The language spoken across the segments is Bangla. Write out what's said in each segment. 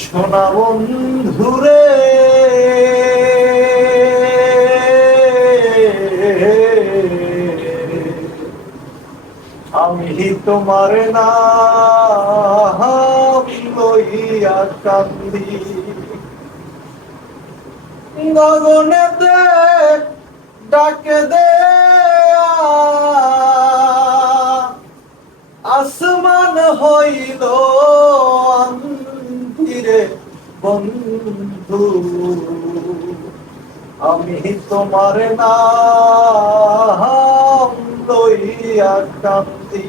সোনা বন্ধুরে আমি তোমার না লইয়া কান্দি। গগনেতে ডাকে দে। আসমান হইল বন্ধু আমি তোমার নাম লইয়া কান্দি।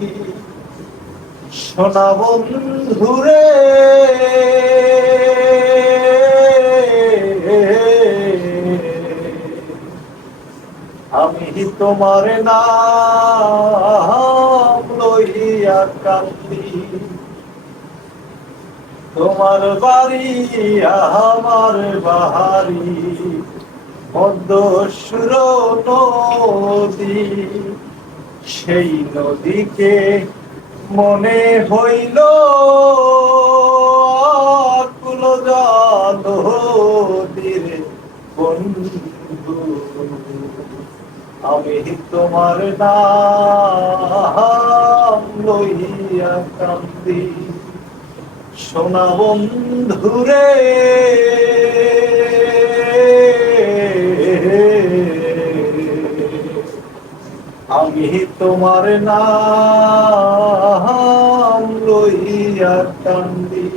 সোনা বন্ধুরে আমি তোমার নাম লইয়া কান্দি। তোমার বাড়ি, আমার বাহারি পদ্মসুর নদী। সেই নদীকে মনে হইল কুল জল বন্ধু। আমি তোমার নাম লইয়া কান্দি। সোনা বন্ধুরে আমি তোমার নাম লইয়া কান্দি।